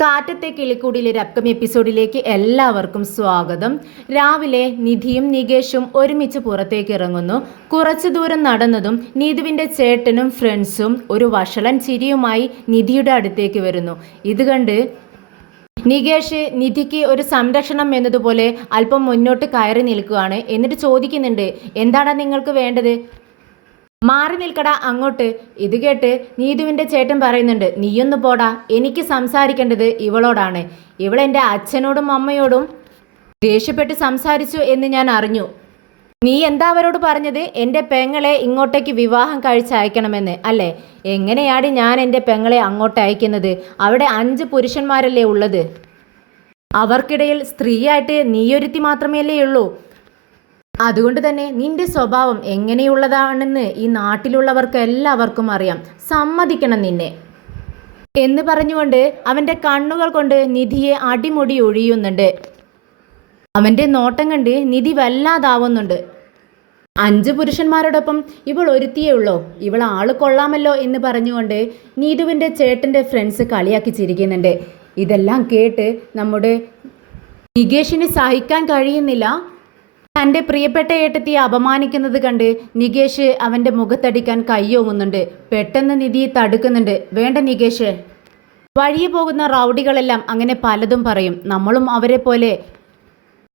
കാറ്റത്തെ കിളിക്കൂടിയിലെ ഒരു അപ്കമിങ് എപ്പിസോഡിലേക്ക് എല്ലാവർക്കും സ്വാഗതം. രാവിലെ നിധിയും നികേഷും ഒരുമിച്ച് പുറത്തേക്ക് ഇറങ്ങുന്നു. കുറച്ചു ദൂരം നടന്നതും നീതുവിൻ്റെ ചേട്ടനും ഫ്രണ്ട്സും ഒരു വഷളൻ ചിരിയുമായി നിധിയുടെ അടുത്തേക്ക് വരുന്നു. ഇത് കണ്ട് നികേഷ് നിധിക്ക് ഒരു സംരക്ഷണം എന്നതുപോലെ അല്പം മുന്നോട്ട് കയറി നിൽക്കുകയാണ്. എന്നിട്ട് ചോദിക്കുന്നുണ്ട്, എന്താണ് നിങ്ങൾക്ക് വേണ്ടത്? മാറി നിൽക്കടാ അങ്ങോട്ട്. ഇത് കേട്ട് നീതുവിൻ്റെ ചേട്ടൻ പറയുന്നുണ്ട്, നീയൊന്ന് പോടാ, എനിക്ക് സംസാരിക്കേണ്ടത് ഇവളോടാണ്. ഇവൾ എൻ്റെ അച്ഛനോടും അമ്മയോടും ദേഷ്യപ്പെട്ട് സംസാരിച്ചു എന്ന് ഞാൻ അറിഞ്ഞു. നീ എന്താ അവരോട് പറഞ്ഞത്? എൻ്റെ പെങ്ങളെ ഇങ്ങോട്ടേക്ക് വിവാഹം കഴിച്ചയക്കണമെന്ന് അല്ലേ? എങ്ങനെയാണ് ഞാൻ എൻ്റെ പെങ്ങളെ അങ്ങോട്ട് അയക്കുന്നത്? അവിടെ 5 പുരുഷന്മാരല്ലേ ഉള്ളത്? അവർക്കിടയിൽ സ്ത്രീയായിട്ട് നീയൊരുത്തി മാത്രമല്ലേ ഉള്ളൂ. അതുകൊണ്ട് തന്നെ നിന്റെ സ്വഭാവം എങ്ങനെയുള്ളതാണെന്ന് ഈ നാട്ടിലുള്ളവർക്ക് എല്ലാവർക്കും അറിയാം. സമ്മതിക്കണം നിന്നെ എന്ന് പറഞ്ഞുകൊണ്ട് അവൻ്റെ കണ്ണുകൾ കൊണ്ട് നിധിയെ അടിമുടി ഒഴിയുന്നുണ്ട്. അവൻ്റെ നോട്ടം കണ്ട് നിധി വല്ലാതാവുന്നുണ്ട്. 5 പുരുഷന്മാരോടൊപ്പം ഇവൾ ഒരുത്തിയേ ഉള്ളോ? ഇവൾ ആള് കൊള്ളാമല്ലോ എന്ന് പറഞ്ഞുകൊണ്ട് നീതുവിൻ്റെ ചേട്ടൻ്റെ ഫ്രണ്ട്സ് കളിയാക്കി ചിരിക്കുന്നുണ്ട്. ഇതെല്ലാം കേട്ട് നമ്മുടെ നികേഷിന് സഹിക്കാൻ കഴിയുന്നില്ല. തൻ്റെ പ്രിയപ്പെട്ട ഏട്ടത്തിയെ അപമാനിക്കുന്നത് കണ്ട് നികേഷ് അവൻ്റെ മുഖത്തടിക്കാൻ കയ്യോങ്ങുന്നുണ്ട്. പെട്ടെന്ന് നിധി തടുക്കുന്നുണ്ട്. വേണ്ട നികേഷ്, വഴിയെ പോകുന്ന റൗഡികളെല്ലാം അങ്ങനെ പലതും പറയും. നമ്മളും അവരെ പോലെ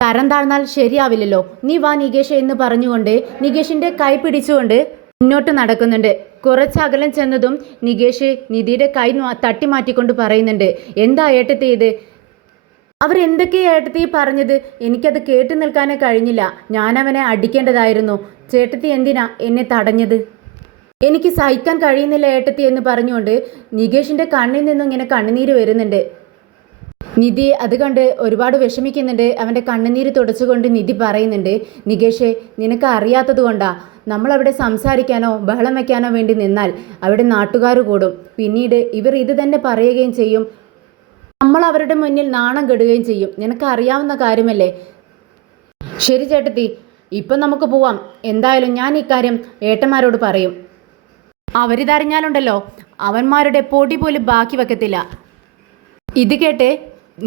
തരം താഴ്ന്നാൽ ശരിയാവില്ലല്ലോ. നീ വാ നികേഷ് എന്ന് പറഞ്ഞുകൊണ്ട് നികേഷിൻ്റെ കൈ പിടിച്ചുകൊണ്ട് മുന്നോട്ട് നടക്കുന്നുണ്ട്. കുറച്ചകലം ചെന്നതും നികേഷ് നിധിയുടെ കൈ തട്ടി മാറ്റിക്കൊണ്ട് പറയുന്നുണ്ട്, എന്താ ഏട്ടത്തി ഇത്? അവരെന്തൊക്കെയാ ഏട്ടത്തി പറഞ്ഞത്? എനിക്കത് കേട്ടു നിൽക്കാനേ കഴിഞ്ഞില്ല. ഞാൻ അവനെ അടിക്കേണ്ടതായിരുന്നു. ചേട്ടത്തി എന്തിനാ എന്നെ തടഞ്ഞത്? എനിക്ക് സഹിക്കാൻ കഴിയുന്നില്ല ഏട്ടത്തി എന്ന് പറഞ്ഞുകൊണ്ട് നികേഷിൻ്റെ കണ്ണിൽ നിന്നും ഇങ്ങനെ കണ്ണുനീര് വരുന്നുണ്ട്. നിധി അത് കണ്ട് ഒരുപാട് വിഷമിക്കുന്നുണ്ട്. അവൻ്റെ കണ്ണുനീര് തുടച്ചുകൊണ്ട് നിധി പറയുന്നുണ്ട്, നികേഷേ, നിനക്ക് അറിയാത്തത് കൊണ്ടാ. നമ്മളവിടെ സംസാരിക്കാനോ ബഹളം വയ്ക്കാനോ വേണ്ടി നിന്നാൽ അവിടെ നാട്ടുകാർ കൂടും. പിന്നീട് ഇവർ ഇത് തന്നെ പറയുകയും ചെയ്യും. നമ്മൾ അവരുടെ മുന്നിൽ നാണം കെടുകയും ചെയ്യും. നിനക്ക് അറിയാവുന്ന കാര്യമല്ലേ? ശരി ചേട്ടത്തി, ഇപ്പം നമുക്ക് പോവാം. എന്തായാലും ഞാൻ ഇക്കാര്യം ഏട്ടന്മാരോട് പറയും. അവരിതറിഞ്ഞാലുണ്ടല്ലോ അവന്മാരുടെ പൊടി പോലും ബാക്കി വെക്കത്തില്ല. ഇത് കേട്ട്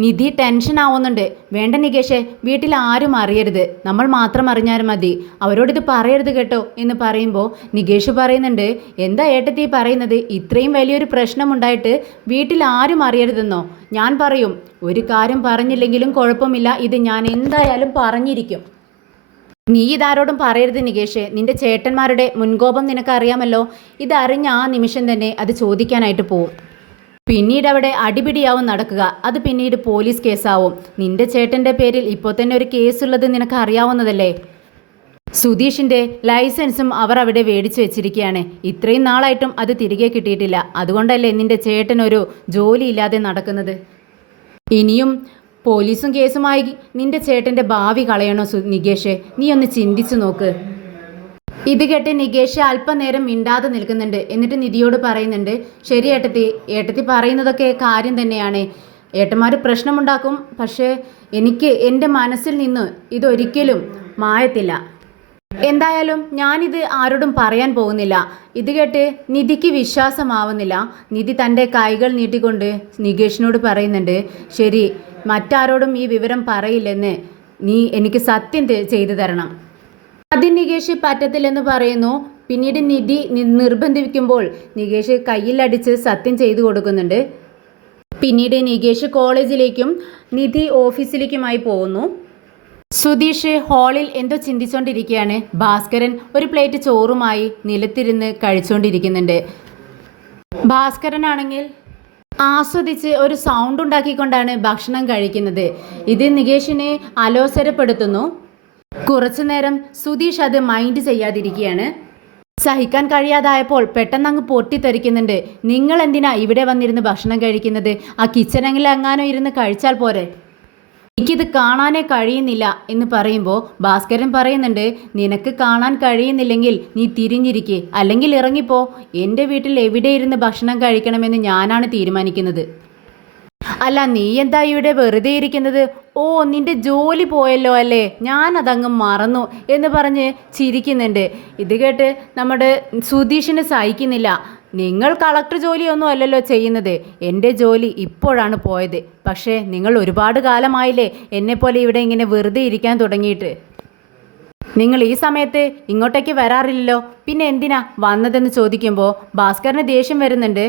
നിധി ടെൻഷൻ ആവുന്നുണ്ട്. വേണ്ട നികേഷേ, വീട്ടിൽ ആരും അറിയരുത്. നമ്മൾ മാത്രം അറിഞ്ഞാലും മതി. അവരോടിത് പറയരുത് കേട്ടോ എന്ന് പറയുമ്പോൾ നികേഷ് പറയുന്നുണ്ട്, എന്താ ഏട്ടത്തി പറയുന്നത്? ഇത്രയും വലിയൊരു പ്രശ്നമുണ്ടായിട്ട് വീട്ടിൽ ആരും അറിയരുതെന്നോ? ഞാൻ പറയും. ഒരു കാര്യം പറഞ്ഞില്ലെങ്കിലും കുഴപ്പമില്ല, ഇത് ഞാൻ എന്തായാലും പറഞ്ഞിരിക്കും. നീ ഇതാരോടും പറയരുത് നികേഷ്. നിന്റെ ചേട്ടന്മാരുടെ മുൻകോപം നിനക്കറിയാമല്ലോ. ഇതറിഞ്ഞ ആ നിമിഷം തന്നെ അത് ചോദിക്കാനായിട്ട് പോവും. പിന്നീട് അവിടെ അടിപിടിയാവും നടക്കുക. അത് പിന്നീട് പോലീസ് കേസാവും. നിന്റെ ചേട്ടൻ്റെ പേരിൽ ഇപ്പോൾ തന്നെ ഒരു കേസുള്ളത് നിനക്ക് അറിയാവുന്നതല്ലേ? സുധീഷിൻ്റെ ലൈസൻസും അവർ അവിടെ മേടിച്ചു വെച്ചിരിക്കുകയാണ്. ഇത്രയും നാളായിട്ടും അത് തിരികെ കിട്ടിയിട്ടില്ല. അതുകൊണ്ടല്ലേ നിന്റെ ചേട്ടനൊരു ജോലിയില്ലാതെ നടക്കുന്നത്? ഇനിയും പോലീസും കേസുമായി നിന്റെ ചേട്ടൻ്റെ ഭാവി കളയണോ നികേഷ്? നീ ഒന്ന് ചിന്തിച്ചു നോക്ക്. ഇത് കേട്ട് നികേഷ് അല്പനേരം മിണ്ടാതെ നിൽക്കുന്നുണ്ട്. എന്നിട്ട് നിധിയോട് പറയുന്നുണ്ട്, ശരി ഏട്ടത്തി, ഏട്ടത്തി പറയുന്നതൊക്കെ കാര്യം തന്നെയാണ്. ഏട്ടന്മാർ പ്രശ്നമുണ്ടാക്കും. പക്ഷേ എനിക്ക് എൻ്റെ മനസ്സിൽ നിന്ന് ഇതൊരിക്കലും മായത്തില്ല. എന്തായാലും ഞാനിത് ആരോടും പറയാൻ പോകുന്നില്ല. ഇത് കേട്ട് നിധിക്ക് വിശ്വാസമാവുന്നില്ല. നിധി തൻ്റെ കൈകൾ നീട്ടിക്കൊണ്ട് നികേഷിനോട് പറയുന്നുണ്ട്, ശരി, മറ്റാരോടും ഈ വിവരം പറയില്ലെന്ന് നീ എനിക്ക് സത്യം ചെയ്തു തരണം. അതിന് നികേഷ് പറ്റത്തില്ലെന്ന് പറയുന്നു. പിന്നീട് നിധി നിർബന്ധിക്കുമ്പോൾ നികേഷ് കയ്യിലടിച്ച് സത്യം ചെയ്തു കൊടുക്കുന്നുണ്ട്. പിന്നീട് നികേഷ് കോളേജിലേക്കും നിധി ഓഫീസിലേക്കുമായി പോകുന്നു. സുധീഷ് ഹാളിൽ എന്തോ ചിന്തിച്ചുകൊണ്ടിരിക്കുകയാണ്. ഭാസ്കരൻ ഒരു പ്ലേറ്റ് ചോറുമായി നിലത്തിരുന്ന് കഴിച്ചുകൊണ്ടിരിക്കുന്നുണ്ട്. ഭാസ്കരനാണെങ്കിൽ ആസ്വദിച്ച് ഒരു സൗണ്ട് ഉണ്ടാക്കിക്കൊണ്ടാണ് ഭക്ഷണം കഴിക്കുന്നത്. ഇത് നികേഷിനെ അലോസരപ്പെടുത്തുന്നു. കുറച്ചു നേരം സുധീഷ് അത് മൈൻഡ് ചെയ്യാതിരിക്കുകയാണ്. സഹിക്കാൻ കഴിയാതായപ്പോൾ പെട്ടെന്ന് അങ്ങ് പൊട്ടിത്തെറിക്കുന്നുണ്ട്. നിങ്ങൾ എന്തിനാ ഇവിടെ വന്നിരുന്ന് ഭക്ഷണം കഴിക്കുന്നത്? ആ കിച്ചനെങ്കിലും എങ്ങാനോ ഇരുന്ന് കഴിച്ചാൽ പോരെ. എനിക്കിത് കാണാനേ കഴിയുന്നില്ല എന്ന് പറയുമ്പോൾ ഭാസ്കരൻ പറയുന്നുണ്ട്, നിനക്ക് കാണാൻ കഴിയുന്നില്ലെങ്കിൽ നീ തിരിഞ്ഞിരിക്കുക, അല്ലെങ്കിൽ ഇറങ്ങിപ്പോ. എൻ്റെ വീട്ടിൽ എവിടെ ഇരുന്ന് ഭക്ഷണം കഴിക്കണമെന്ന് ഞാനാണ് തീരുമാനിക്കുന്നത്. അല്ല, നീ എന്താ ഇവിടെ വെറുതെ ഇരിക്കുന്നത്? ഓ, നിന്റെ ജോലി പോയല്ലോ അല്ലേ, ഞാനതങ്ങ് മറന്നു എന്ന് പറഞ്ഞ് ചിരിക്കുന്നുണ്ട്. ഇത് കേട്ട് നമ്മുടെ സുധീഷിന് സഹിക്കുന്നില്ല. നിങ്ങൾ കളക്ടർ ജോലിയൊന്നും അല്ലല്ലോ ചെയ്യുന്നത്. എൻ്റെ ജോലി ഇപ്പോഴാണ് പോയത്. പക്ഷേ നിങ്ങൾ ഒരുപാട് കാലമായില്ലേ എന്നെപ്പോലെ ഇവിടെ ഇങ്ങനെ വെറുതെ ഇരിക്കാൻ തുടങ്ങിയിട്ട്. നിങ്ങൾ ഈ സമയത്ത് ഇങ്ങോട്ടേക്ക് വരാറില്ലല്ലോ, പിന്നെ എന്തിനാ വന്നതെന്ന് ചോദിക്കുമ്പോൾ ഭാസ്കറിന് ദേഷ്യം വരുന്നുണ്ട്.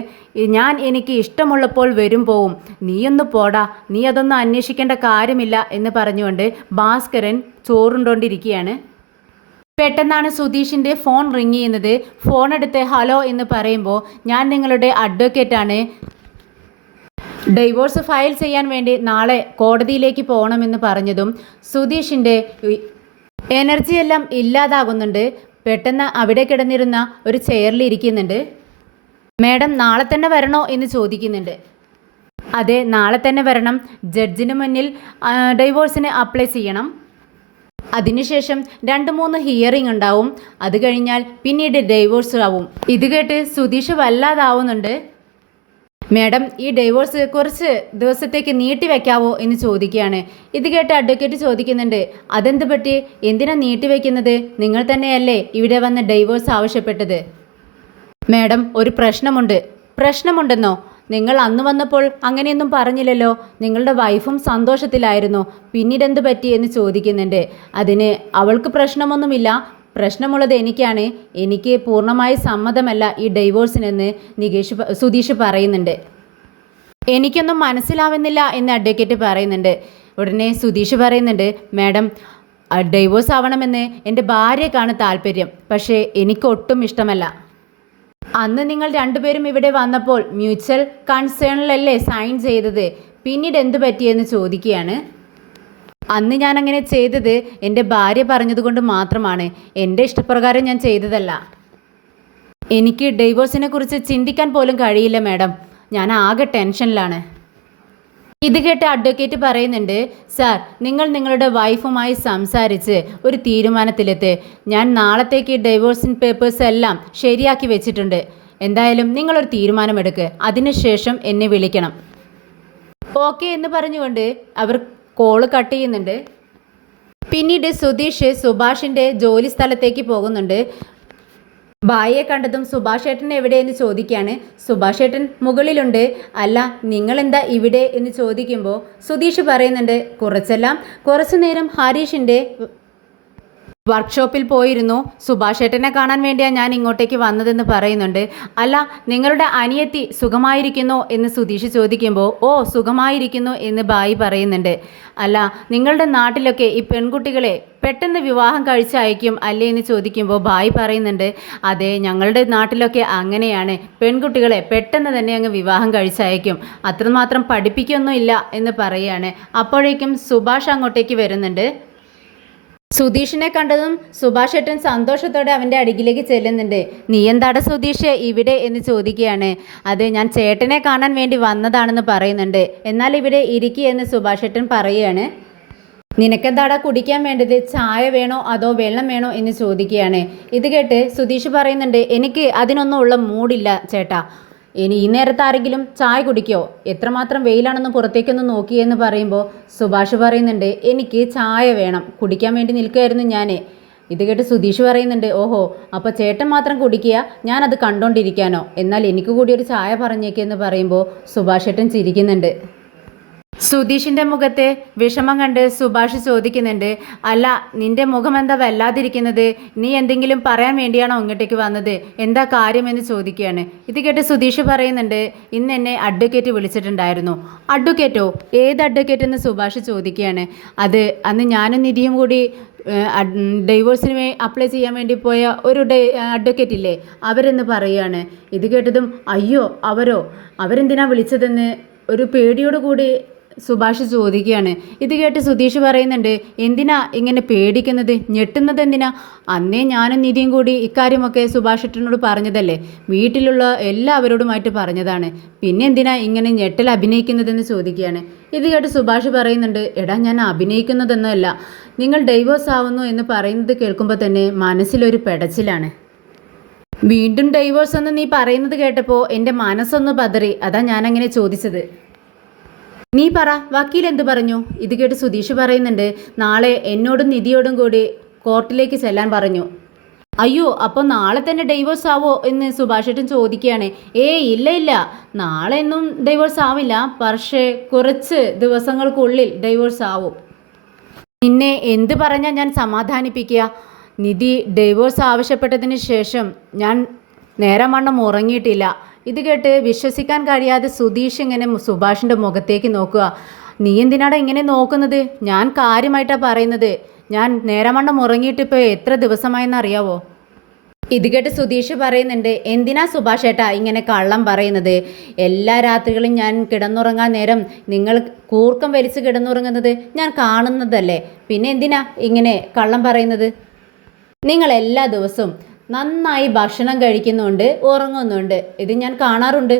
എനിക്ക് ഇഷ്ടമുള്ളപ്പോൾ വരും പോവും, നീയൊന്ന് പോടാ, നീ അതൊന്നും അന്വേഷിക്കേണ്ട കാര്യമില്ല എന്ന് പറഞ്ഞുകൊണ്ട് ഭാസ്കരൻ ചോറുണ്ടോണ്ടിരിക്കുകയാണ്. പെട്ടെന്നാണ് സുധീഷിൻ്റെ ഫോൺ റിങ് ചെയ്യുന്നത്. ഫോൺ എടുത്ത് ഹലോ എന്ന് പറയുമ്പോൾ ഞാൻ നിങ്ങളുടെ അഡ്വക്കേറ്റാണ്. ഡൈവോഴ്സ് ഫയൽ ചെയ്യാൻ വേണ്ടി നാളെ കോടതിയിലേക്ക് പോകണമെന്ന് പറഞ്ഞതും സുധീഷിൻ്റെ എനർജിയെല്ലാം ഇല്ലാതാകുന്നുണ്ട്. പെട്ടെന്ന് അവിടെ കിടന്നിരുന്ന ഒരു ചെയറിൽ ഇരിക്കുന്നുണ്ട്. മാഡം നാളെ തന്നെ വരണോ എന്ന് ചോദിക്കുന്നുണ്ട്. അതെ, നാളെ തന്നെ വരണം. ജഡ്ജിന് മുന്നിൽ ഡൈവോഴ്സിന് അപ്ലൈ ചെയ്യണം. അതിനുശേഷം 2-3 ഹിയറിംഗ് ഉണ്ടാവും. അത് കഴിഞ്ഞാൽ പിന്നീട് ഡൈവോഴ്സ് ആവും. ഇത് കേട്ട് സുധീഷ് വല്ലാതാവുന്നുണ്ട്. മാഡം, ഈ ഡൈവോഴ്സ് കുറച്ച് ദിവസത്തേക്ക് നീട്ടി വയ്ക്കാവോ എന്ന് ചോദിക്കുകയാണ്. ഇത് കേട്ട് അഡ്വക്കേറ്റ് ചോദിക്കുന്നുണ്ട്, അതെന്ത് പറ്റി, എന്തിനാ നീട്ടിവെക്കുന്നത്? നിങ്ങൾ തന്നെയല്ലേ ഇവിടെ വന്ന് ഡൈവോഴ്സ് ആവശ്യപ്പെട്ടത്? മാഡം, ഒരു പ്രശ്നമുണ്ട്. പ്രശ്നമുണ്ടെന്നോ? നിങ്ങൾ അന്ന് വന്നപ്പോൾ അങ്ങനെയൊന്നും പറഞ്ഞില്ലല്ലോ. നിങ്ങളുടെ വൈഫും സന്തോഷത്തിലായിരുന്നു, പിന്നീട് എന്ത് പറ്റി എന്ന് ചോദിക്കുന്നുണ്ട്. അതിന് അവൾക്ക് പ്രശ്നമൊന്നുമില്ല, പ്രശ്നമുള്ളത് എനിക്കാണ്. എനിക്ക് പൂർണ്ണമായി സമ്മതമല്ല ഈ ഡൈവോഴ്സിനെന്ന് സുധീഷ് പറയുന്നുണ്ട്. എനിക്കൊന്നും മനസ്സിലാവുന്നില്ല എന്ന് അഡ്വക്കേറ്റ് പറയുന്നുണ്ട്. ഉടനെ സുധീഷ് പറയുന്നുണ്ട്, മാഡം, ഡൈവോഴ്സ് ആവണമെന്ന് എൻ്റെ ഭാര്യക്കാണ് താല്പര്യം, പക്ഷേ എനിക്കൊട്ടും ഇഷ്ടമല്ല. അന്ന് നിങ്ങൾ രണ്ടുപേരും ഇവിടെ വന്നപ്പോൾ മ്യൂച്വൽ കൺസേണിലല്ലേ സൈൻ ചെയ്തത്, പിന്നീട് എന്തു പറ്റിയെന്ന് ചോദിക്കുകയാണ്. അന്ന് ഞാൻ അങ്ങനെ ചെയ്തത് എൻ്റെ ഭാര്യ പറഞ്ഞതുകൊണ്ട് മാത്രമാണ്, എൻ്റെ ഇഷ്ടപ്രകാരം ഞാൻ ചെയ്തതല്ല. എനിക്ക് ഡൈവോഴ്സിനെ കുറിച്ച് ചിന്തിക്കാൻ പോലും കഴിയില്ല മാഡം, ഞാൻ ആകെ ടെൻഷനിലാണ്. ഇത് കേട്ട് അഡ്വക്കേറ്റ് പറയുന്നുണ്ട്, സാർ, നിങ്ങൾ നിങ്ങളുടെ വൈഫുമായി സംസാരിച്ച് ഒരു തീരുമാനത്തിലെത്ത്. ഞാൻ നാളത്തേക്ക് ഡൈവോഴ്സിങ് പേപ്പേഴ്സ് എല്ലാം ശരിയാക്കി വെച്ചിട്ടുണ്ട്. എന്തായാലും നിങ്ങളൊരു തീരുമാനമെടുക്കുക, അതിനുശേഷം എന്നെ വിളിക്കണം. ഓക്കെ എന്ന് പറഞ്ഞുകൊണ്ട് അവർ കോള് കട്ട് ചെയ്യുന്നുണ്ട്. പിന്നീട് സുധീഷ് സുഭാഷിൻ്റെ ജോലി സ്ഥലത്തേക്ക് പോകുന്നുണ്ട്. ഭായിയെ കണ്ടതും സുഭാഷ് ഏട്ടൻ എവിടെയെന്ന് ചോദിക്കുകയാണ്. സുഭാഷ് ഏട്ടൻ മുകളിലുണ്ട്. അല്ല, നിങ്ങളെന്താ ഇവിടെ എന്ന് ചോദിക്കുമ്പോൾ സുധീഷ് പറയുന്നുണ്ട്, കുറച്ചു നേരം ഹരീഷിൻ്റെ വർക്ക്ഷോപ്പിൽ പോയിരുന്നു. സുഭാഷ് ഏട്ടനെ കാണാൻ വേണ്ടിയാണ് ഞാൻ ഇങ്ങോട്ടേക്ക് വന്നതെന്ന് പറയുന്നുണ്ട്. അല്ല, നിങ്ങളുടെ അനിയത്തി സുഖമായിരിക്കുന്നോ എന്ന് സുധീഷ് ചോദിക്കുമ്പോൾ ഓ സുഖമായിരിക്കുന്നു എന്ന് ബായി പറയുന്നുണ്ട്. അല്ല, നിങ്ങളുടെ നാട്ടിലൊക്കെ ഈ പെൺകുട്ടികളെ പെട്ടെന്ന് വിവാഹം കഴിച്ചയക്കും അല്ലേ എന്ന് ചോദിക്കുമ്പോൾ ബായി പറയുന്നുണ്ട്, അതെ, ഞങ്ങളുടെ നാട്ടിലൊക്കെ അങ്ങനെയാണ്, പെൺകുട്ടികളെ പെട്ടെന്ന് തന്നെ അങ്ങ് വിവാഹം കഴിച്ചയക്കും, അത്രമാത്രം പഠിപ്പിക്കൊന്നുമില്ല എന്ന് പറയുകയാണ്. അപ്പോഴേക്കും സുഭാഷ് അങ്ങോട്ടേക്ക് വരുന്നുണ്ട്. സുധീഷിനെ കണ്ടതും സുഭാഷ് ഏട്ടൻ സന്തോഷത്തോടെ അവൻ്റെ അടികിലേക്ക് ചെല്ലുന്നുണ്ട്. നീ എന്താടാ സുധീഷ് ഇവിടെ എന്ന് ചോദിക്കുകയാണ്. അത് ഞാൻ ചേട്ടനെ കാണാൻ വേണ്ടി വന്നതാണെന്ന് പറയുന്നുണ്ട്. എന്നാൽ ഇവിടെ ഇരിക്കുക എന്ന് സുഭാഷ് ഏട്ടൻ പറയുകയാണ്. നിനക്കെന്താടാ കുടിക്കാൻ വേണ്ടത്, ചായ വേണോ അതോ വെള്ളം വേണോ എന്ന് ചോദിക്കുകയാണ്. ഇത് കേട്ട് സുധീഷ് പറയുന്നുണ്ട്, എനിക്ക് അതിനൊന്നും ഉള്ള മൂഡില്ല ചേട്ടാ, ഇനി ഈ നേരത്തെ ആരെങ്കിലും ചായ കുടിക്കോ, എത്രമാത്രം വെയിലാണെന്ന് പുറത്തേക്കൊന്ന് നോക്കിയെന്ന് പറയുമ്പോൾ സുഭാഷ് പറയുന്നുണ്ട്, എനിക്ക് ചായ വേണം, കുടിക്കാൻ വേണ്ടി നിൽക്കുകയായിരുന്നു ഞാൻ. ഇത് കേട്ട് സുധീഷ് പറയുന്നുണ്ട്, ഓഹോ, അപ്പോൾ ചേട്ടൻ മാത്രം കുടിക്കുക, ഞാനത് കണ്ടോണ്ടിരിക്കാനോ, എന്നാൽ എനിക്ക് കൂടി ഒരു ചായ പറഞ്ഞേക്കെന്ന് പറയുമ്പോൾ സുഭാഷ് ഏട്ടൻ ചിരിക്കുന്നുണ്ട്. സുധീഷിൻ്റെ മുഖത്തെ വിഷമം കണ്ട് സുഭാഷ് ചോദിക്കുന്നുണ്ട്, അല്ല, നിന്റെ മുഖം എന്താ വല്ലാതിരിക്കുന്നത്, നീ എന്തെങ്കിലും പറയാൻ വേണ്ടിയാണോ ഇങ്ങോട്ടേക്ക് വന്നത്, എന്താ കാര്യമെന്ന് ചോദിക്കുകയാണ്. ഇത് കേട്ട് സുധീഷ് പറയുന്നുണ്ട്, ഇന്ന് എന്നെ അഡ്വക്കേറ്റ് വിളിച്ചിട്ടുണ്ടായിരുന്നു. അഡ്വക്കേറ്റോ, ഏത് അഡ്വക്കേറ്റ് എന്ന് സുഭാഷ് ചോദിക്കുകയാണ്. അത് അന്ന് ഞാനും നിധിയും കൂടി ഡൈവോഴ്സിന് അപ്ലൈ ചെയ്യാൻ വേണ്ടി പോയ ഒരു അഡ്വക്കേറ്റ് ഇല്ലേ, അവരെന്ന് പറയുകയാണ്. ഇത് കേട്ടതും അയ്യോ അവരെന്തിനാ വിളിച്ചതെന്ന് ഒരു പേടിയോടുകൂടി സുഭാഷ് ചോദിക്കുകയാണ്. ഇത് കേട്ട് സുധീഷ് പറയുന്നുണ്ട്, എന്തിനാ ഇങ്ങനെ പേടിക്കുന്നത്, ഞെട്ടുന്നത് എന്തിനാ, അന്നേ ഞാനും നിധിയും കൂടി ഇക്കാര്യമൊക്കെ സുഭാഷ് ഏട്ടനോട് പറഞ്ഞതല്ലേ, വീട്ടിലുള്ള എല്ലാവരോടുമായിട്ട് പറഞ്ഞതാണ്, പിന്നെ എന്തിനാ ഇങ്ങനെ ഞെട്ടൽ അഭിനയിക്കുന്നതെന്ന് ചോദിക്കുകയാണ്. ഇത് കേട്ട് സുഭാഷ് പറയുന്നുണ്ട്, എടാ, ഞാൻ അഭിനയിക്കുന്നതൊന്നുമല്ല, നിങ്ങൾ ഡൈവോഴ്സ് ആവുന്നു എന്ന് പറയുന്നത് കേൾക്കുമ്പോൾ തന്നെ മനസ്സിലൊരു പെടച്ചിലാണ്. വീണ്ടും ഡൈവോഴ്സ് എന്ന് നീ പറയുന്നത് കേട്ടപ്പോൾ എൻ്റെ മനസ്സൊന്ന് പതറി, അതാ ഞാനങ്ങനെ ചോദിച്ചത്. നീ പറ, വക്കീൽ എന്ത് പറഞ്ഞു? ഇത് കേട്ട് സുധീഷ് പറയുന്നുണ്ട്, നാളെ എന്നോടും നിധിയോടും കൂടി കോർട്ടിലേക്ക് ചെല്ലാൻ പറഞ്ഞു. അയ്യോ അപ്പോൾ നാളെ തന്നെ ഡൈവോഴ്സ് ആവോ എന്ന് സുഭാഷേട്ടൻ ചോദിക്കുകയാണ്. ഇല്ല ഇല്ല, നാളെ ഒന്നും ഡൈവോഴ്സ് ആവില്ല, പക്ഷേ കുറച്ച് ദിവസങ്ങൾക്കുള്ളിൽ ഡൈവോഴ്സ് ആവും. നിന്നെ എന്ത് പറഞ്ഞാൽ ഞാൻ സമാധാനിപ്പിക്കുക? നിധി ഡൈവോഴ്സ് ആവശ്യപ്പെട്ടതിന് ശേഷം ഞാൻ നേരം വണ്ണം ഉറങ്ങിയിട്ടില്ല. ഇത് കേട്ട് വിശ്വസിക്കാൻ കഴിയാതെ സുധീഷ് ഇങ്ങനെ സുഭാഷിൻ്റെ മുഖത്തേക്ക് നോക്കുക. നീ എന്തിനാടാ ഇങ്ങനെ നോക്കുന്നത്? ഞാൻ കാര്യമായിട്ടാണ് പറയുന്നത്. ഞാൻ നേരം വണ്ണം ഉറങ്ങിയിട്ട് ഇപ്പോൾ എത്ര ദിവസമായെന്നറിയാവോ? ഇത് കേട്ട് സുധീഷ് പറയുന്നുണ്ട്, എന്തിനാ സുഭാഷ് ഏട്ടാ ഇങ്ങനെ കള്ളം പറയുന്നത്? എല്ലാ രാത്രികളും ഞാൻ കിടന്നുറങ്ങാൻ നേരം നിങ്ങൾ കൂർക്കം വലിച്ച് കിടന്നുറങ്ങുന്നത് ഞാൻ കാണുന്നതല്ലേ, പിന്നെ എന്തിനാ ഇങ്ങനെ കള്ളം പറയുന്നത്? നിങ്ങൾ എല്ലാ ദിവസവും നന്നായി ഭക്ഷണം കഴിക്കുന്നുണ്ട്, ഉറങ്ങുന്നുണ്ട്, ഇത് ഞാൻ കാണാറുണ്ട്.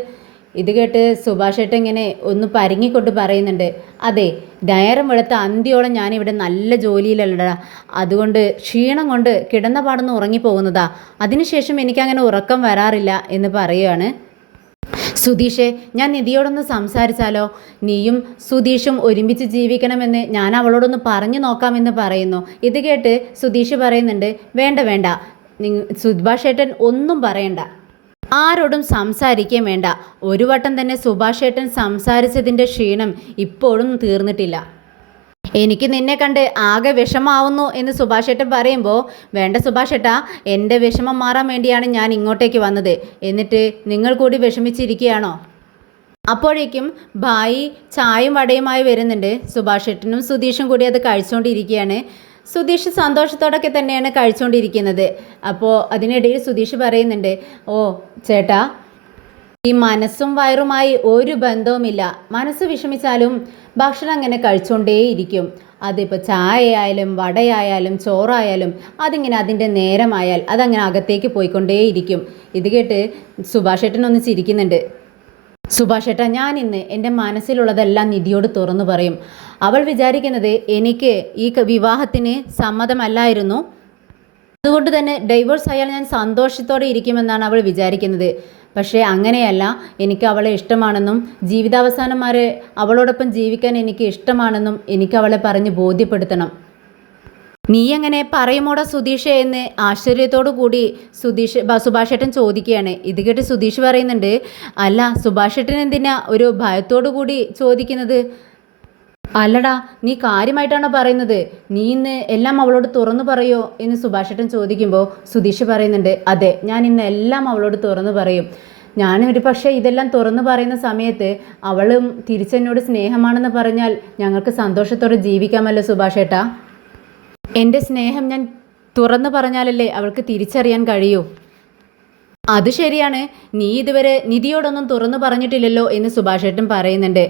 ഇത് കേട്ട് സുഭാഷ് ഏട്ടൻ ഇങ്ങനെ ഒന്ന് പരിങ്ങിക്കൊണ്ട് പറയുന്നുണ്ട്, അതെ, നേരം വെളുത്ത അന്തിയോളം ഞാനിവിടെ നല്ല ജോലിയിലല്ലടാ, അതുകൊണ്ട് ക്ഷീണം കൊണ്ട് കിടന്ന പാടൊന്ന് ഉറങ്ങിപ്പോകുന്നതാ, അതിനുശേഷം എനിക്കങ്ങനെ ഉറക്കം വരാറില്ല എന്ന് പറയുകയാണ്. സുധീഷേ, ഞാൻ നിധിയോടൊന്ന് സംസാരിച്ചാലോ? നീയും സുധീഷും ഒരുമിച്ച് ജീവിക്കണമെന്ന് ഞാൻ അവളോടൊന്ന് പറഞ്ഞു നോക്കാമെന്ന് പറയുന്നു. ഇത് കേട്ട് സുധീഷ് പറയുന്നുണ്ട്, വേണ്ട വേണ്ട, സുഭാഷ് ഏട്ടൻ ഒന്നും പറയണ്ട, ആരോടും സംസാരിക്കുകയും വേണ്ട. ഒരു വട്ടം തന്നെ സുഭാഷ് ഏട്ടൻ സംസാരിച്ചതിൻ്റെ ക്ഷീണം ഇപ്പോഴും തീർന്നിട്ടില്ല. എനിക്ക് നിന്നെ കണ്ട് ആകെ വിഷമാവുന്നു എന്ന് സുഭാഷ് ഏട്ടൻ പറയുമ്പോൾ, വേണ്ട സുഭാഷ് ഏട്ടാ, എൻ്റെ വിഷമം മാറാൻ വേണ്ടിയാണ് ഞാൻ ഇങ്ങോട്ടേക്ക് വന്നത്, എന്നിട്ട് നിങ്ങൾ കൂടി വിഷമിച്ചിരിക്കുകയാണോ? അപ്പോഴേക്കും ഭായി ചായയും വടയുമായി വരുന്നുണ്ട്. സുഭാഷ് ഏട്ടനും സുധീഷും കൂടി അത് കഴിച്ചുകൊണ്ടിരിക്കുകയാണ്. സുധീഷ് സന്തോഷത്തോടൊക്കെ തന്നെയാണ് കഴിച്ചുകൊണ്ടിരിക്കുന്നത്. അപ്പോൾ അതിനിടയിൽ സുധീഷ് പറയുന്നുണ്ട്, ഓ ചേട്ടാ, ഈ മനസ്സും വയറുമായി ഒരു ബന്ധവുമില്ല. മനസ്സ് വിഷമിച്ചാലും ഭക്ഷണം അങ്ങനെ കഴിച്ചുകൊണ്ടേയിരിക്കും. അതിപ്പോൾ ചായയായാലും വടയായാലും ചോറായാലും അതിങ്ങനെ അതിൻ്റെ നേരമായാൽ അതങ്ങനെ അകത്തേക്ക് പോയിക്കൊണ്ടേയിരിക്കും. ഇത് കേട്ട് സുഭാഷ് ഏട്ടനൊന്ന് ചിരിക്കുന്നുണ്ട്. സുഭാഷ് ഏട്ടാ, ഞാൻ ഇന്ന് എൻ്റെ മനസ്സിലുള്ളതെല്ലാം നിധിയോട് തുറന്നു പറയും. അവൾ വിചാരിക്കുന്നത് എനിക്ക് ഈ വിവാഹത്തിന് സമ്മതമല്ലായിരുന്നു, അതുകൊണ്ട് തന്നെ ഡൈവോഴ്സ് ആയാൽ ഞാൻ സന്തോഷത്തോടെ ഇരിക്കുമെന്നാണ് അവൾ വിചാരിക്കുന്നത്. പക്ഷേ അങ്ങനെയല്ല, എനിക്ക് അവളെ ഇഷ്ടമാണെന്നും ജീവിതാവസാനം വരെ അവളോടൊപ്പം ജീവിക്കാൻ എനിക്ക് ഇഷ്ടമാണെന്നും എനിക്ക് അവളെ പറഞ്ഞ് ബോധ്യപ്പെടുത്തണം. നീ എങ്ങനെ പറയുമോടാ സുധീഷ് എന്ന് ആശ്ചര്യത്തോടു കൂടി സുഭാഷ് ഏട്ടൻ ചോദിക്കുകയാണ്. ഇത് കേട്ട് സുധീഷ് പറയുന്നുണ്ട്, അല്ല സുഭാഷ് ഏട്ടൻ എന്തിനാ ഒരു ഭയത്തോടു കൂടി ചോദിക്കുന്നത്? അല്ലടാ, നീ കാര്യമായിട്ടാണോ പറയുന്നത്? നീ ഇന്ന് എല്ലാം അവളോട് തുറന്നു പറയോ എന്ന് സുഭാഷ് ഏട്ടൻ ചോദിക്കുമ്പോൾ സുധീഷ് പറയുന്നുണ്ട്, അതെ, ഞാൻ ഇന്ന് എല്ലാം അവളോട് തുറന്നു പറയും. ഞാനൊരു പക്ഷേ ഇതെല്ലാം തുറന്നു പറയുന്ന സമയത്ത് അവളും തിരിച്ചെന്നോട് സ്നേഹമാണെന്ന് പറഞ്ഞാൽ ഞങ്ങൾക്ക് സന്തോഷത്തോടെ ജീവിക്കാമല്ലോ സുഭാഷ് ഏട്ടാ. എൻ്റെ സ്നേഹം ഞാൻ തുറന്നു പറഞ്ഞാലല്ലേ അവൾക്ക് തിരിച്ചറിയാൻ കഴിയൂ. അത് ശരിയാണ്, നീ ഇതുവരെ നിധിയോടൊന്നും തുറന്നു പറഞ്ഞിട്ടില്ലല്ലോ എന്ന് സുഭാഷ് ഏട്ടൻ പറയുന്നുണ്ട്.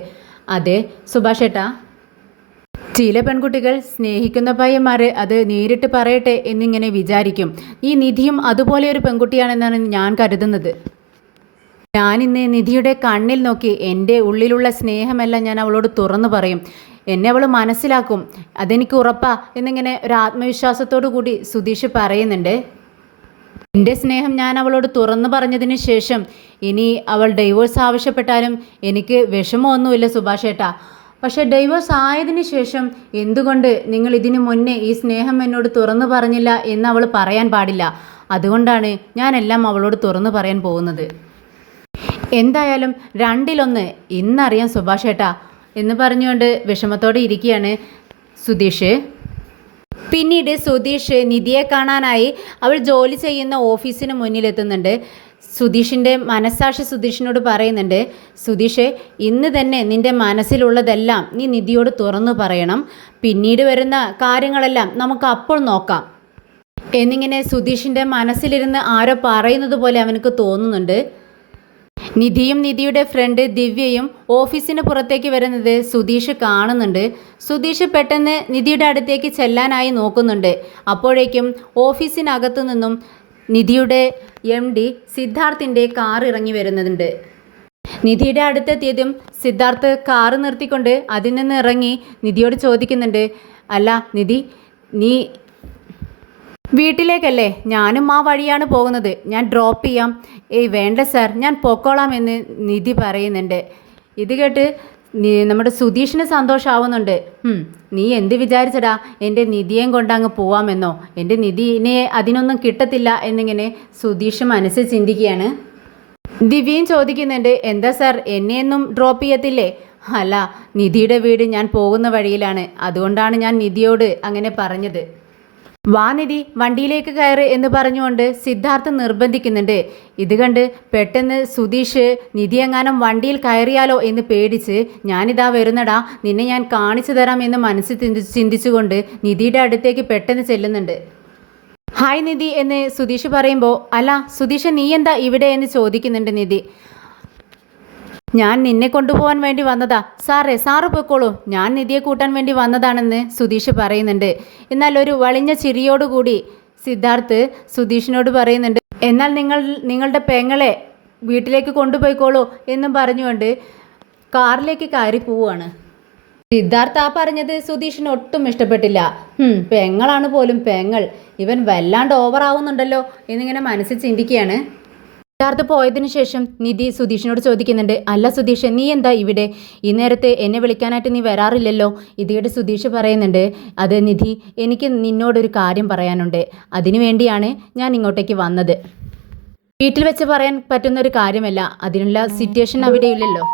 അതെ സുഭാഷ് ഏട്ടാ, ചില പെൺകുട്ടികൾ സ്നേഹിക്കുന്ന പയ്യന്മാർ അത് നേരിട്ട് പറയട്ടെ എന്നിങ്ങനെ വിചാരിക്കും. ഈ നിധിയും അതുപോലെ ഒരു പെൺകുട്ടിയാണെന്നാണ് ഞാൻ കരുതുന്നത്. ഞാനിന്ന് നിധിയുടെ കണ്ണിൽ നോക്കി എൻ്റെ ഉള്ളിലുള്ള സ്നേഹമെല്ലാം ഞാൻ അവളോട് തുറന്നു പറയും. എന്നെ അവൾ മനസ്സിലാക്കും, അതെനിക്ക് ഉറപ്പാ എന്നിങ്ങനെ ഒരു ആത്മവിശ്വാസത്തോടു കൂടി സുധീഷ് പറയുന്നുണ്ട്. എൻ്റെ സ്നേഹം ഞാൻ അവളോട് തുറന്നു പറഞ്ഞതിന് ശേഷം ഇനി അവൾ ഡൈവോഴ്സ് ആവശ്യപ്പെട്ടാലും എനിക്ക് വിഷമമൊന്നുമില്ല സുഭാഷ് ഏട്ടാ. പക്ഷേ ഡൈവോഴ്സ് ആയതിനു ശേഷം എന്തുകൊണ്ട് നിങ്ങൾ ഇതിനു മുന്നേ ഈ സ്നേഹം എന്നോട് തുറന്നു പറഞ്ഞില്ല എന്ന് അവൾ പറയാൻ പാടില്ല. അതുകൊണ്ടാണ് ഞാനെല്ലാം അവളോട് തുറന്നു പറയാൻ പോകുന്നത്. എന്തായാലും രണ്ടിലൊന്ന് ഇന്നറിയാം സുഭാഷ് ഏട്ടാ എന്ന് പറഞ്ഞുകൊണ്ട് വിഷമത്തോടെ ഇരിക്കുകയാണ് സുധീഷ്. പിന്നീട് സുധീഷ് നിധിയെ കാണാനായി അവൾ ജോലി ചെയ്യുന്ന ഓഫീസിന് മുന്നിലെത്തുന്നുണ്ട്. സുധീഷിൻ്റെ മനസ്സാക്ഷി സുധീഷിനോട് പറയുന്നുണ്ട്, സുധീഷ്, ഇന്ന് തന്നെ നിൻ്റെ മനസ്സിലുള്ളതെല്ലാം നീ നിധിയോട് തുറന്നു പറയണം. പിന്നീട് വരുന്ന കാര്യങ്ങളെല്ലാം നമുക്ക് അപ്പോൾ നോക്കാം എന്നിങ്ങനെ സുധീഷിൻ്റെ മനസ്സിലിരുന്ന് ആരോ പറയുന്നത് പോലെ അവനക്ക് തോന്നുന്നുണ്ട്. നിധിയും നിധിയുടെ ഫ്രണ്ട് ദിവ്യയും ഓഫീസിന് പുറത്തേക്ക് വരുന്നത് സുധീഷ് കാണുന്നുണ്ട്. സുധീഷ് പെട്ടെന്ന് നിധിയുടെ അടുത്തേക്ക് ചെല്ലാനായി നോക്കുന്നുണ്ട്. അപ്പോഴേക്കും ഓഫീസിനകത്തു നിന്നും നിധിയുടെ MD സിദ്ധാർത്ഥിൻ്റെ കാർ ഇറങ്ങി വരുന്നുണ്ട്. നിധിയുടെ അടുത്തെത്തിയതും സിദ്ധാർത്ഥ് കാറ് നിർത്തിക്കൊണ്ട് അതിൽ നിന്ന് ഇറങ്ങി നിധിയോട് ചോദിക്കുന്നുണ്ട്, അല്ല നിധി, നീ വീട്ടിലേക്കല്ലേ? ഞാനും ആ വഴിയാണ് പോകുന്നത്, ഞാൻ ഡ്രോപ്പ് ചെയ്യാം. വേണ്ട സാർ, ഞാൻ പൊക്കോളാം എന്ന് നിധി പറയുന്നുണ്ട്. ഇത് കേട്ട് നമ്മുടെ സുധീഷിന് സന്തോഷമാവുന്നുണ്ട്. നീ എന്ത് വിചാരിച്ചടാ എൻ്റെ നിധിയേയും കൊണ്ടങ്ങ് പോവാമെന്നോ? എൻ്റെ നിധിനെ അതിനൊന്നും കിട്ടത്തില്ല എന്നിങ്ങനെ സുധീഷ് മനസ്സിൽ ചിന്തിക്കുകയാണ്. ദിവ്യയും ചോദിക്കുന്നുണ്ട്, എന്താ സാർ എന്നെയൊന്നും ഡ്രോപ്പ് ചെയ്യത്തില്ലേ? അല്ല, നിധിയുടെ വീട് ഞാൻ പോകുന്ന വഴിയിലാണ്, അതുകൊണ്ടാണ് ഞാൻ നിധിയോട് അങ്ങനെ പറഞ്ഞത്. വാ നിധി, വണ്ടിയിലേക്ക് കയറ് എന്ന് പറഞ്ഞുകൊണ്ട് സിദ്ധാർത്ഥ് നിർബന്ധിക്കുന്നുണ്ട്. ഇത് കണ്ട് പെട്ടെന്ന് സുധീഷ് നിധി എങ്ങാനും വണ്ടിയിൽ കയറിയാലോ എന്ന് പേടിച്ച്, ഞാനിതാ വരുന്നടാ, നിന്നെ ഞാൻ കാണിച്ചു തരാം എന്ന് മനസ്സിൽ ചിന്തിച്ചുകൊണ്ട് നിധിയുടെ അടുത്തേക്ക് പെട്ടെന്ന് ചെല്ലുന്നുണ്ട്. ഹായ് നിധി എന്ന് സുധീഷ് പറയുമ്പോൾ, അല്ല സുധീഷ് നീ എന്താ ഇവിടെ എന്ന് ചോദിക്കുന്നുണ്ട് നിധി. ഞാൻ നിന്നെ കൊണ്ടുപോകാൻ വേണ്ടി വന്നതാ സാറേ, സാറ് പോയിക്കോളൂ, ഞാൻ നിധിയെ കൂട്ടാൻ വേണ്ടി വന്നതാണെന്ന് സുധീഷ് പറയുന്നുണ്ട്. എന്നാൽ ഒരു വളിഞ്ഞ ചിരിയോടുകൂടി സിദ്ധാർത്ഥ് സുധീഷിനോട് പറയുന്നുണ്ട്, എന്നാൽ നിങ്ങളുടെ പെങ്ങളെ വീട്ടിലേക്ക് കൊണ്ടുപോയിക്കോളൂ എന്നും പറഞ്ഞുകൊണ്ട് കാറിലേക്ക് കയറി പോവുകയാണ്. സിദ്ധാർത്ഥ് ആ പറഞ്ഞത് സുധീഷിന് ഒട്ടും ഇഷ്ടപ്പെട്ടില്ല. പെങ്ങളാണ് പോലും പെങ്ങൾ, ഇവൻ വല്ലാണ്ട് ഓവറാവുന്നുണ്ടല്ലോ എന്നിങ്ങനെ മനസ്സിൽ ചിന്തിക്കുകയാണ്. സിദ്ധാർത്ഥ് പോയതിനു ശേഷം നിധി സുധീഷിനോട് ചോദിക്കുന്നുണ്ട്, അല്ല സുധീഷ് നീ എന്താ ഇവിടെ? ഈ നേരത്തെ എന്നെ വിളിക്കാനായിട്ട് നീ വരാറില്ലല്ലോ. ഇതിയുടെ സുധീഷ് പറയുന്നുണ്ട്, അത് നിധി, എനിക്ക് നിന്നോടൊരു കാര്യം പറയാനുണ്ട്, അതിനു വേണ്ടിയാണ് ഞാൻ ഇങ്ങോട്ടേക്ക് വന്നത്. വീട്ടിൽ വെച്ച് പറയാൻ പറ്റുന്നൊരു കാര്യമല്ല, അതിനുള്ള സിറ്റുവേഷൻ അവിടെ ഇല്ലല്ലോ.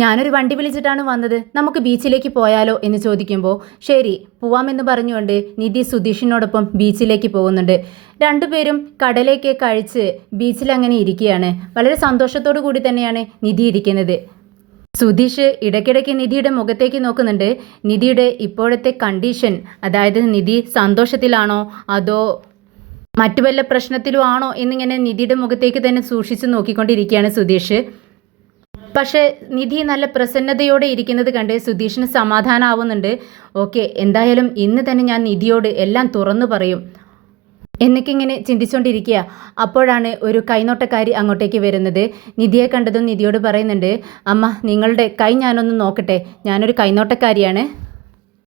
ഞാനൊരു വണ്ടി വിളിച്ചിട്ടാണ് വന്നത്, നമുക്ക് ബീച്ചിലേക്ക് പോയാലോ എന്ന് ചോദിക്കുമ്പോൾ, ശരി പോവാമെന്ന് പറഞ്ഞുകൊണ്ട് നിധി സുധീഷിനോടൊപ്പം ബീച്ചിലേക്ക് പോകുന്നുണ്ട്. രണ്ടുപേരും കടലേക്ക് കഴിച്ച് ബീച്ചിൽ അങ്ങനെ ഇരിക്കുകയാണ്. വളരെ സന്തോഷത്തോടു കൂടി തന്നെയാണ് നിധി ഇരിക്കുന്നത്. സുധീഷ് ഇടയ്ക്കിടയ്ക്ക് നിധിയുടെ മുഖത്തേക്ക് നോക്കുന്നുണ്ട്. നിധിയുടെ ഇപ്പോഴത്തെ കണ്ടീഷൻ, അതായത് നിധി സന്തോഷത്തിലാണോ അതോ മറ്റു വല്ല പ്രശ്നത്തിലും ആണോ എന്നിങ്ങനെ നിധിയുടെ മുഖത്തേക്ക് തന്നെ സൂക്ഷിച്ച് നോക്കിക്കൊണ്ടിരിക്കുകയാണ് സുധീഷ്. പക്ഷേ നിധി നല്ല പ്രസന്നതയോടെ ഇരിക്കുന്നത് കണ്ട് സുധീഷിന് സമാധാനമാവുന്നുണ്ട്. ഓക്കെ, എന്തായാലും ഇന്ന് തന്നെ ഞാൻ നിധിയോട് എല്ലാം തുറന്നു പറയും എന്നൊക്കെ ഇങ്ങനെ ചിന്തിച്ചുകൊണ്ടിരിക്കുക. അപ്പോഴാണ് ഒരു കൈനോട്ടക്കാരി അങ്ങോട്ടേക്ക് വരുന്നത്. നിധിയെ കണ്ടതും നിധിയോട് പറയുന്നുണ്ട്, അമ്മ നിങ്ങളുടെ കൈ ഞാനൊന്ന് നോക്കട്ടെ, ഞാനൊരു കൈനോട്ടക്കാരിയാണ്,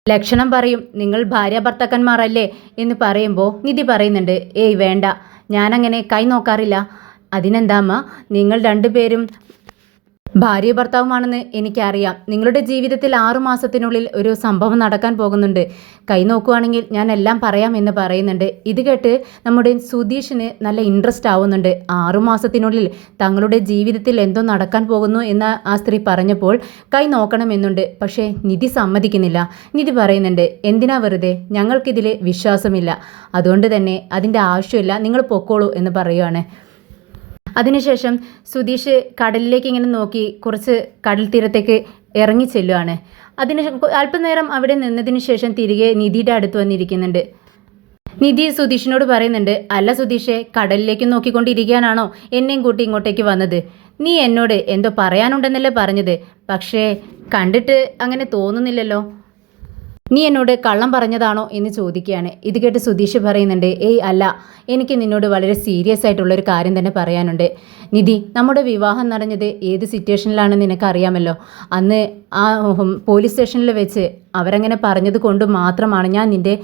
ലക്ഷണം പറയും, നിങ്ങൾ ഭാര്യ ഭർത്താക്കന്മാരല്ലേ എന്ന് പറയുമ്പോൾ നിധി പറയുന്നുണ്ട്, ഏയ് വേണ്ട, ഞാനങ്ങനെ കൈ നോക്കാറില്ല. അതിനെന്താ അമ്മ, നിങ്ങൾ രണ്ടുപേരും ഭാര്യ ഭർത്താവുമാണെന്ന് എനിക്കറിയാം. നിങ്ങളുടെ ജീവിതത്തിൽ 6 മാസത്തിനുള്ളിൽ ഒരു സംഭവം നടക്കാൻ പോകുന്നുണ്ട്. കൈ നോക്കുകയാണെങ്കിൽ ഞാൻ എല്ലാം പറയാം എന്ന് പറയുന്നുണ്ട്. ഇത് കേട്ട് നമ്മുടെ സുധീഷിന് നല്ല ഇൻട്രസ്റ്റ് ആവുന്നുണ്ട്. 6 മാസത്തിനുള്ളിൽ തങ്ങളുടെ ജീവിതത്തിൽ എന്തോ നടക്കാൻ പോകുന്നു എന്ന് ആ സ്ത്രീ പറഞ്ഞപ്പോൾ കൈ നോക്കണമെന്നുണ്ട്. പക്ഷേ നിധി സമ്മതിക്കുന്നില്ല. നിധി പറയുന്നുണ്ട്, എന്തിനാ വെറുതെ, ഞങ്ങൾക്കിതിൽ വിശ്വാസമില്ല, അതുകൊണ്ട് തന്നെ അതിൻ്റെ ആവശ്യമില്ല, നിങ്ങൾ പൊക്കോളൂ എന്ന് പറയുകയാണ്. അതിനുശേഷം സുധീഷ് കടലിലേക്ക് ഇങ്ങനെ നോക്കി കുറച്ച് കടൽ തീരത്തേക്ക് ഇറങ്ങി ചെല്ലുകയാണ്. അല്പനേരം അവിടെ നിന്നതിന് ശേഷം തിരികെ നിധിയുടെ അടുത്ത് വന്നിരിക്കുന്നുണ്ട്. നിധി സുധീഷിനോട് പറയുന്നുണ്ട്, അല്ല സുധീഷെ, കടലിലേക്ക് നോക്കിക്കൊണ്ടിരിക്കാനാണോ എന്നെയും കൂട്ടി ഇങ്ങോട്ടേക്ക് വന്നത്? നീ എന്നോട് എന്തോ പറയാനുണ്ടെന്നല്ലേ പറഞ്ഞത്, പക്ഷേ കണ്ടിട്ട് അങ്ങനെ തോന്നുന്നില്ലല്ലോ. നീ എന്നോട് കള്ളം പറഞ്ഞതാണോ എന്ന് ചോദിക്കുകയാണ്. ഇത് കേട്ട് സുധീഷ് പറയുന്നുണ്ട്, ഏയ് അല്ല, എനിക്ക് നിന്നോട് വളരെ സീരിയസ് ആയിട്ടുള്ളൊരു കാര്യം തന്നെ പറയാനുണ്ട്. നിധി, നമ്മുടെ വിവാഹം നടന്നത് ഏത് സിറ്റുവേഷനിലാണെന്ന് നിനക്കറിയാമല്ലോ. അന്ന് ആ പോലീസ് സ്റ്റേഷനിൽ വെച്ച് അവരങ്ങനെ പറഞ്ഞത് കൊണ്ട് മാത്രമാണ് ഞാൻ നിൻ്റെ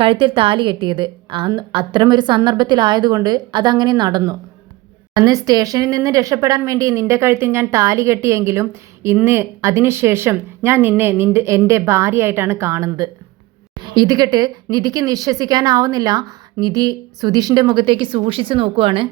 കഴുത്തിൽ താലി കെട്ടിയത്. അത്തരമൊരു സന്ദർഭത്തിലായതുകൊണ്ട് അതങ്ങനെ നടന്നു. അന്ന് സ്റ്റേഷനിൽ നിന്ന് രക്ഷപ്പെടാൻ വേണ്ടി നിന്റെ കഴുത്തിൽ ഞാൻ താലി കെട്ടിയെങ്കിലും ഇന്ന് അതിനുശേഷം ഞാൻ നിന്നെ എൻ്റെ ഭാര്യയായിട്ടാണ് കാണുന്നത്. ഇത് കേട്ട് നിധിക്ക് വിശ്വസിക്കാനാവുന്നില്ല. നിധി സുധീഷിൻ്റെ മുഖത്തേക്ക് സൂക്ഷിച്ച് നോക്കുവാണ്.